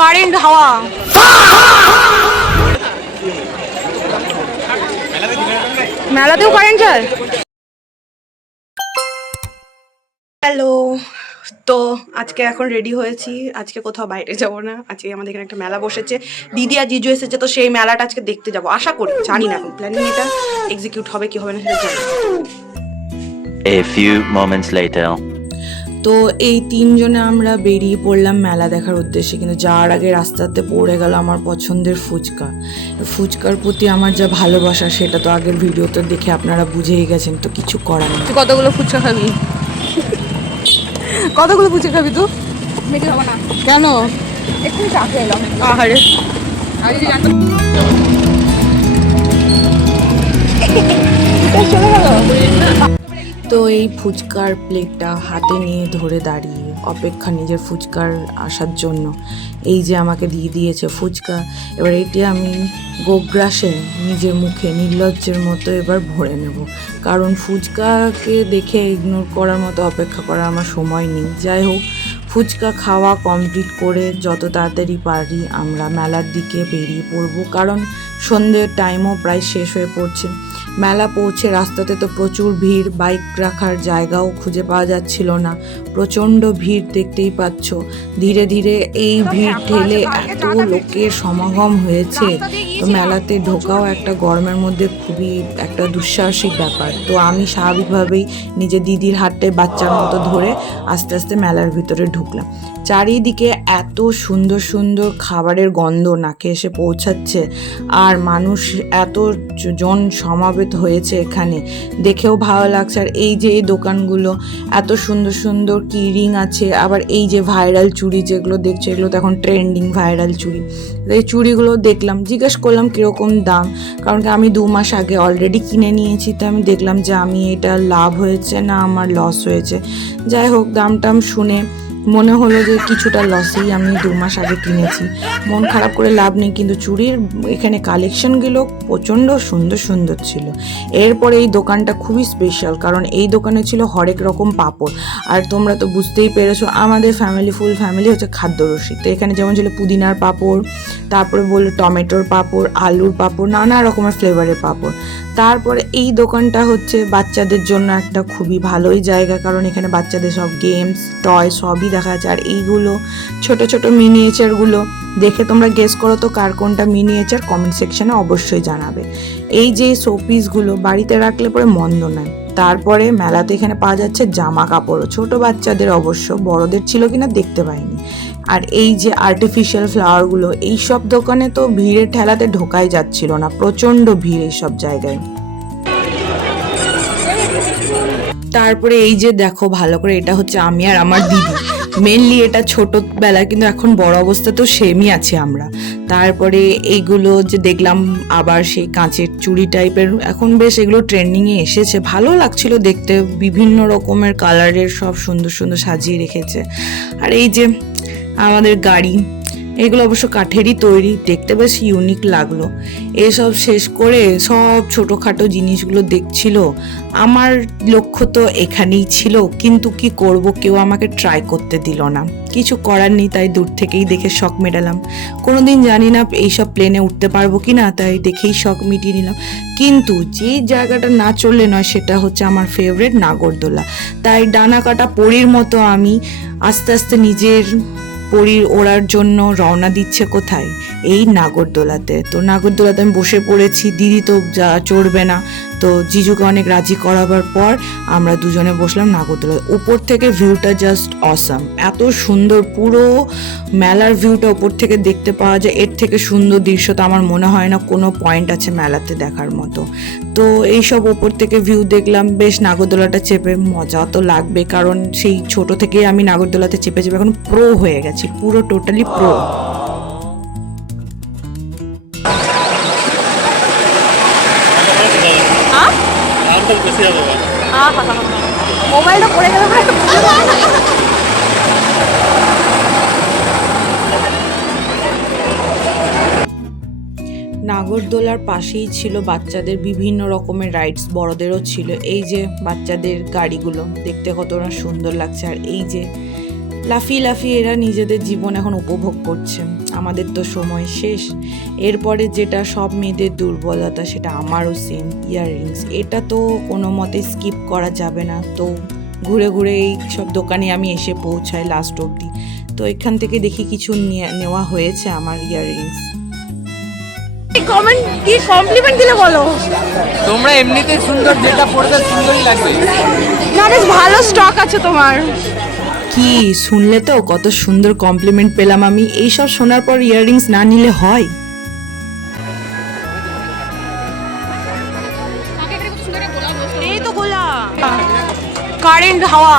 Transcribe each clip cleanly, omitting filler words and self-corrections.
Current হাওয়া। মেলাতেও current যায়। Hello, তো আজকে এখন রেডি হয়েছি। আজকে কোথাও বাইরে যাব না, আজকে আমাদের এখানে একটা মেলা বসেছে। দিদি আর জিজু এসেছে, তো সেই মেলাটা আজকে দেখতে যাব আশা করি। জানি না এখন প্ল্যানিং এটা এক্সিকিউট হবে কি হবে না সেটা জানি। A few moments later. তো এই তিনজনে আমরা বেরিয়ে পড়লাম মেলা দেখার উদ্দেশ্যে, কিন্তু যাওয়ার আগে রাস্তাতে পড়ে গেল আমার পছন্দের ফুচকা। ফুচকার প্রতি আমার যা ভালোবাসা সেটা তো আগের ভিডিওতে দেখে আপনারা বুঝেই গেছেন, তো কিছু করার নেই। তুই কতগুলো ফুচকা খাবি? কতগুলো ফুচকা খাবি তুই? মেটে যাবো না কেন? একটু চা খেয়ে এলাম। আহারে চলে গেল। তো এই ফুচকার প্লেটটা হাতে নিয়ে ধরে দাঁড়িয়ে অপেক্ষা নিজের ফুচকার আসার জন্য। এই যে আমাকে দিয়ে দিয়েছে ফুচকা, এবার এটি আমি গোগ্রাসে নিজের মুখে নির্লজ্জের মতো এবার ভরে নেব, কারণ ফুচকাকে দেখে ইগনোর করার মতো অপেক্ষা করার আমার সময় নেই। যাই হোক, ফুচকা খাওয়া কমপ্লিট করে যত তাড়াতাড়ি পারি আমরা মেলার দিকে বেরিয়ে পড়ব, কারণ সন্ধ্যের টাইমও প্রায় শেষ হয়ে পড়ছে। মেলা পৌঁছে রাস্তাতে তো প্রচুর ভিড়, বাইক রাখার জায়গাও খুঁজে পাওয়া যাচ্ছিল না, প্রচণ্ড ভিড় দেখতেই পাচ্ছ। ধীরে ধীরে এই ভিড় ঠেলে এত লোকের সমাগম হয়েছে, তো মেলাতে ঢোকাও একটা গরমের মধ্যে খুবই একটা দুঃসাহসিক ব্যাপার। তো আমি স্বাভাবিকভাবেই নিজের দিদির হাতটায় বাচ্চার মতো ধরে আস্তে আস্তে মেলার ভিতরে ঢুকলাম। চারিদিকে এত সুন্দর সুন্দর খাবারের গন্ধ নাকে এসে পৌঁছাচ্ছে, আর মানুষ এত জন সমাবেত হয়েছে এখানে, দেখেও ভালো লাগছে। আর এই যে এই দোকানগুলো এত সুন্দর সুন্দর কি রিং আছে, আবার এই যে ভাইরাল চুড়ি যেগুলো দেখছো, এগুলো তো এখন ট্রেন্ডিং ভাইরাল চুড়ি। এই চুড়িগুলো দেখলাম, জিজ্ঞেস করলাম কীরকম দাম, কারণ কি আমি 2 মাস আগে অলরেডি কিনে নিয়েছি। তো আমি দেখলাম যে আমি এটা লাভ হয়েছে না আমার লস হয়েছে। যাই হোক, দাম টাম শুনে মনে হলো যে কিছুটা লসেই আমি 2 মাস আগে কিনেছি, মন খারাপ করে লাভ নেই। কিন্তু চুড়ির এখানে কালেকশনগুলো প্রচণ্ড সুন্দর সুন্দর ছিল। এরপরে এই দোকানটা খুবই স্পেশাল, কারণ এই দোকানে ছিল হরেক রকম পাঁপড়। আর তোমরা তো বুঝতেই পেরেছো আমাদের ফ্যামিলি, ফুল ফ্যামিলি হচ্ছে খাদ্যরসিক। তো এখানে যেমন ছিল পুদিনার পাঁপড়, তারপরে বললো টমেটোর পাঁপড়, আলুর পাঁপড়, নানা রকমের ফ্লেভারের পাঁপড়। তারপরে এই দোকানটা হচ্ছে বাচ্চাদের জন্য একটা খুবই ভালোই জায়গা, কারণ এখানে বাচ্চাদের সব গেমস, টয় সবই দেখা যাচ্ছে। আর এইগুলো ছোট ছোট মিনিয়েচারগুলো দেখে তোমরা গেস করো তো কার কোনটা মিনিয়েচার, কমেন্ট সেকশনে অবশ্যই জানাবে। এই যে শোপিসগুলো বাড়িতে রাখলে পরে মন্দ নয়। তারপরে মেলাতে এখানে পাওয়া যাচ্ছে জামা কাপড়ও, ছোট বাচ্চাদের, অবশ্য বড়দের ছিল কিনা দেখতে পাইনি। আর এই যে আর্টিফিশিয়াল ফ্লাওয়ারগুলো, এই সব দোকানে তো ভিড়ের ঠেলাতে ঢোকাই যাচ্ছিল না, প্রচণ্ড ভিড় এই সব জায়গায়। তারপরে এই যে দেখো ভালো করে, এটা হচ্ছে আমি আর আমার দিদি। মেনলি এটা ছোটবেলা, কিন্তু এখন বড় অবস্থাতেও সেমই আছে আমরা। তারপরে এইগুলো যে দেখলাম আবার সেই কাঁচের চুড়ি টাইপের, এখন বেশ এগুলো ট্রেন্ডিংয়ে এসেছে, ভালো লাগছিল দেখতে, বিভিন্ন রকমের কালারের সব সুন্দর সুন্দর সাজিয়ে রেখেছে। আর এই যে আমাদের গাড়ি, এগুলো অবশ্য কাঠেরই তৈরি, দেখতে বেশ ইউনিক লাগলো। এসব শেষ করে সব ছোটোখাটো জিনিসগুলো দেখছিল। আমার লক্ষ্য তো এখানেই ছিল, কিন্তু কি করব, কেউ আমাকে ট্রাই করতে দিল না। কিছু করার নেই, তাই দূর থেকেই দেখে শখ মেটালাম। কোনোদিন জানি না এইসব প্লেনে উঠতে পারবো কি না, তাই দেখেই শখ মিটিয়ে নিলাম। কিন্তু যে জায়গাটা না চললে নয় সেটা হচ্ছে আমার ফেভারিট নাগরদোলা। তাই ডানা কাটা পরীর মতো আমি আস্তে আস্তে নিজের পরীর ওড়ার জন্য রওনা দিচ্ছে কোথায়, এই নাগরদোলাতে। তো নাগরদোলাতে আমি বসে পড়েছি, দিদি তো যা চড়বে না, তো জিজুকে অনেক রাজি করাবার পর আমরা দুজনে বসলাম নাগরদোলায়। উপর থেকে ভিউটা জাস্ট অসাম, এত সুন্দর, পুরো মেলার ভিউটা উপর থেকে দেখতে পাওয়া যায়। এর থেকে সুন্দর দৃশ্য তো আমার মনে হয় না কোনো পয়েন্ট আছে মেলাতে দেখার মতো। তো এইসব ওপর থেকে ভিউ দেখলাম, বেশ নাগরদোলাটা চেপে মজা তো লাগবে, কারণ সেই ছোট থেকে আমি নাগরদোলাতে চেপে চেপে এখন প্রো হয়ে গেছি, পুরো টোটালি প্রো। মোবাইলটা পড়ে গেল। নাগরদোলার পাশেই ছিল বাচ্চাদের বিভিন্ন রকমের রাইডস, বড়দেরও ছিল। এই যে বাচ্চাদের গাড়িগুলো দেখতে কতটা সুন্দর লাগছে। আর এই যে লাফিয়ে লাফিয়ে এরা নিজেদের জীবন এখন উপভোগ করছে। আমাদের তো সময় শেষ। এরপরে যেটা সব মেয়েদের দুর্বলতা, সেটা আমারও সেম, ইয়াররিংস। এটা তো কোনো মতে স্কিপ করা যাবে না। তো ঘুরে ঘুরে এই সব দোকানে আমি এসে পৌঁছাই লাস্ট অবধি। তো এখান থেকে দেখি কিছু নেওয়া হয়েছে আমার ইয়াররিংস। কমেন্ট কি কমপ্লিমেন্ট দিলে বলো? তোমরা এমনিতে সুন্দর, যেটা পড়বে সুন্দরই লাগবে। না বেশ ভালো স্টক আছে তোমার। কি শুনলে তো কত সুন্দর কমপ্লিমেন্ট পেলাম আমি। এইসব শোনার পর ইয়াররিংস না নিলে হয়? এই তো গোলা কারেন্ট হাওয়া।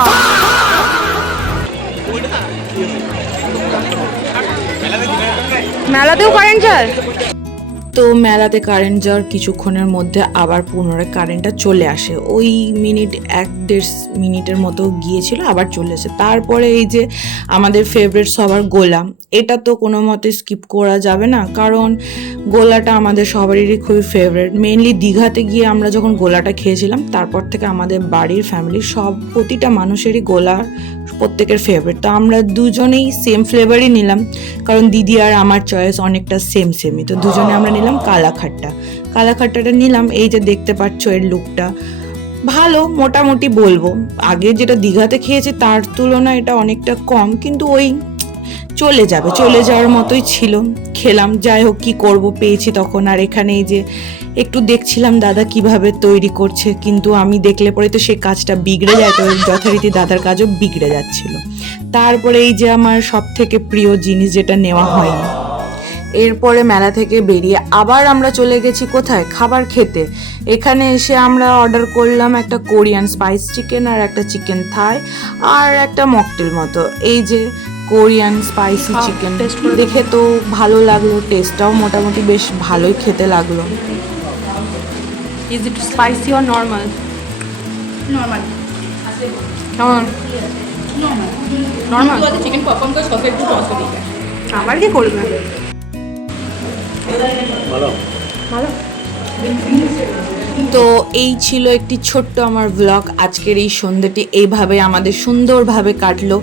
মেলাতেও কারেন্ট যায়? তো মেলাতে কারেন্ট যাওয়ার কিছুক্ষণের মধ্যে আবার পুনরায় কারেন্টটা চলে আসে। ওই মিনিট 1-1.5 মিনিটের মতো গিয়েছিল, আবার চলে আসে। তারপরে এই যে আমাদের ফেভারিট সবার গোলা, এটা তো কোনো মতে স্কিপ করা যাবে না, কারণ গোলাটা আমাদের সবারই খুবই ফেভারিট। মেনলি দীঘাতে গিয়ে আমরা যখন গোলাটা খেয়েছিলাম, তারপর থেকে আমাদের বাড়ির ফ্যামিলির প্রতিটা মানুষেরই গোলা প্রত্যেকের ফেভারিট। তো আমরা দুজনেই সেম ফ্লেভারই নিলাম, কারণ দিদি আর আমার চয়েস অনেকটা সেমই। তো দুজনে আমরা নিলাম কালাখাট্টাটা নিলাম। এই যে দেখতে পাচ্ছ এর লুকটা ভালো, মোটামুটি বলবো। আগে যেটা দীঘাতে খেয়েছি তার তুলনায় এটা অনেকটা কম, কিন্তু ওই চলে যাওয়ার মতোই ছিল। খেলাম, যাই হোক কি করব, পেয়েছি তখন। আর এখানে এই যে একটু দেখছিলাম দাদা কিভাবে তৈরি করছে, কিন্তু আমি দেখলে পরে তো সেই কাজটা বিগড়ে যায়, তো যথারীতি দাদার কাজও বিগড়ে যাচ্ছিল। তারপরে এই যে আমার সব থেকে প্রিয় জিনিস যেটা নেওয়া হয়নি। এরপরে মেলা থেকে বেরিয়ে আবার আমরা চলে গেছি কোথায়, খাবার খেতে। এখানে এসে আমরা অর্ডার করলাম একটা কোরিয়ান স্পাইস চিকেন আর একটা চিকেন থাই আর একটা মকটেল মতো। এই যে কোরিয়ান স্পাইসি চিকেন দেখে তো ভালো লাগলো, টেস্টটাও মোটামুটি বেশ ভালোই খেতে লাগলো। Is it spicy or normal? Normal কেমন? নর্মাল। চিকেন পপকর্ন का सॉस একটু টস করে দিই। আবার কি করবে? ভালো। তো এই ছিল একটি ছোট্ট আমার ব্লগ। আজকের এই সন্ধ্যাটি এইভাবে আমাদের সুন্দরভাবে কাটলো।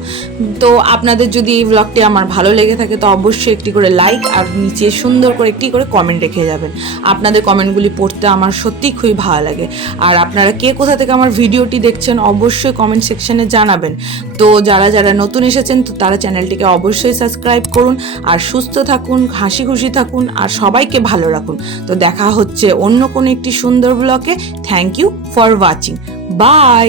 তো আপনাদের যদি এই ব্লগটি আমার ভালো লেগে থাকে তো অবশ্যই একটি করে লাইক আর নিচে সুন্দর করে একটি করে কমেন্ট রেখে যাবেন। আপনাদের কমেন্টগুলি পড়তে আমার সত্যিই খুবই ভালো লাগে। আর আপনারা কে কোথা থেকে আমার ভিডিওটি দেখছেন অবশ্যই কমেন্ট সেকশনে জানাবেন। তো যারা নতুন এসেছেন তো তারা চ্যানেলটিকে অবশ্যই সাবস্ক্রাইব করুন। আর সুস্থ থাকুন, হাসি খুশি থাকুন, আর সবাইকে ভালো রাখুন। তো দেখা হচ্ছে অন্য কোনো একটি সুন্দর ব্লগে। Thank you for watching. By.